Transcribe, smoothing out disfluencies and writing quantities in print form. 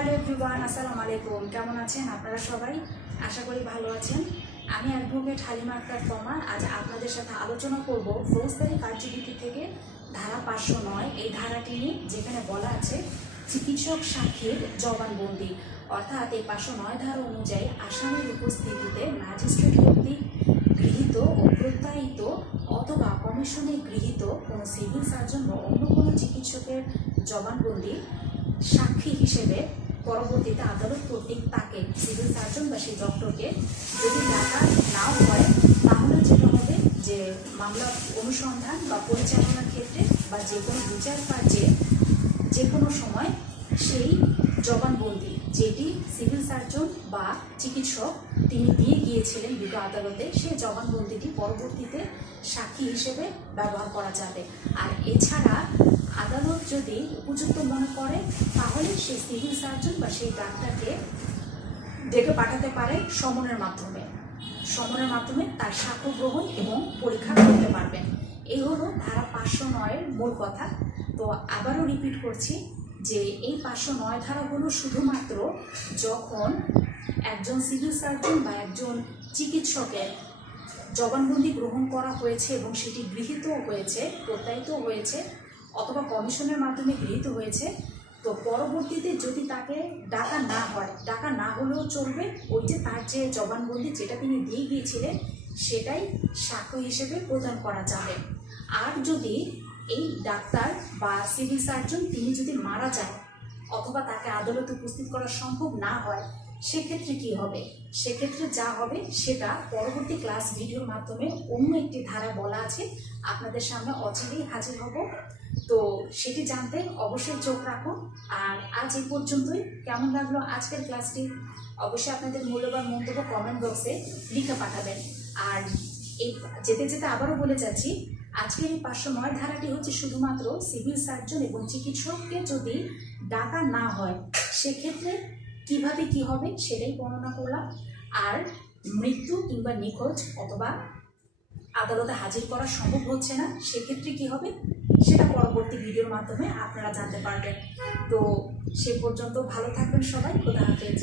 Hello everyone, আসসালামু আলাইকুম। কেমন আছেন আপনারা সবাই? আশা করি ভালো আছেন। আমি অ্যাডভোকেট হালিমা আক্তার তমা। আজ আপনাদের সাথে আলোচনা করব ফৌজদারি কার্যবিধি থেকে ধারা 509 এই ধারাটি নিয়ে, যেখানে বলা আছে চিকিৎসক সাক্ষীর জবানবন্দি। অর্থাৎ এই 509 ধারা অনুযায়ী আসামির উপস্থিতিতে ম্যাজিস্ট্রেট কর্তৃক গৃহীত ও প্রত্যায়িত অথবা কমিশনে গৃহীত কোনো সিভিল সার্জন বা অন্য কোনো চিকিৎসকের জবানবন্দি সাক্ষী হিসেবে পরবর্তীতে আদালত কর্তৃক তাকে সিভিল সার্জন বা সেই ডক্টরকে যদি ডাকা নাও হয়, তাহলে যেটা হবে যে মামলা অনুসন্ধান বা পরিচালনার ক্ষেত্রে বা যে কোনো বিচার কার্যে যে কোনো সময় সেই জবানবন্দি যেটি সিভিল সার্জন বা চিকিৎসক তিনি দিয়ে গিয়েছিলেন বিজ্ঞ আদালতে, সেই জবানবন্দিটি পরবর্তীতে সাক্ষী হিসেবে ব্যবহার করা যাবে। আর এছাড়া আদালত যদি উপযুক্ত মনে করে তাহলে সেই সিভিল সার্জন বা সেই ডাক্তারকে ডেকে পাঠাতে পারে সমনের মাধ্যমে তার সাক্ষ্য গ্রহণ এবং পরীক্ষা করতে পারবেন। এই হলো ধারা 509-এর মূল কথা। তো আবারও রিপিট করছি যে এই 509 ধারা হলো শুধুমাত্র যখন একজন সিভিল সার্জন বা একজন চিকিৎসকের জবানবন্দি গ্রহণ করা হয়েছে এবং সেটি গৃহীত হয়েছে, প্রত্যায়িত হয়েছে অথবা কমিশনের মাধ্যমে গৃহীত হয়েছে, তো পরবর্তীতে যদি তাকে ডাকা না হয়, ডাকা না হলেও চলবে, ওই যে তার যে জবানবন্দি যেটা তিনি দিয়ে গিয়েছিলেন সেটাই সাক্ষ্য হিসেবে প্রদান করা যাবে। আর যদি এই ডাক্তার বা সিভিল সার্জন তিনি যদি মারা যায় অথবা তাকে আদালতে উপস্থিত করা সম্ভব না হয়, সেক্ষেত্রে কি হবে? সেক্ষেত্রে যা হবে সেটা পরবর্তী ক্লাস ভিডিওর মাধ্যমে অন্য একটি ধারা বলা আছে, আপনাদের সামনে অচিরেই হাজির হব। তো সেটি জানতে অবশ্যই চোখ রাখুন। আর আজ এই পর্যন্তই। কেমন লাগলো আজকের ক্লাসটি? অবশ্যই আপনাদের মূল্যবান মন্তব্য কমেন্ট বক্সে লিখে পাঠাবেন। আর এই যেতে যেতে আবারও বলে যাচ্ছি, আজকের এই 509 ধারাটি হচ্ছে শুধুমাত্র সিভিল সার্জন এবং চিকিৎসককে যদি ডাকা না হয় সেক্ষেত্রে কিভাবে কি হবে সেটাই বর্ণনা করলাম। আর মৃত্যু কিংবা নিখোঁজ অথবা আদালতে হাজির করা সম্ভব হচ্ছে না, সেক্ষেত্রে কি হবে সেটা পরবর্তী ভিডিওর মাধ্যমে আপনারা জানতে পারবেন। তো সে পর্যন্ত ভালো থাকবেন সবাই। খোদা হাফেজ।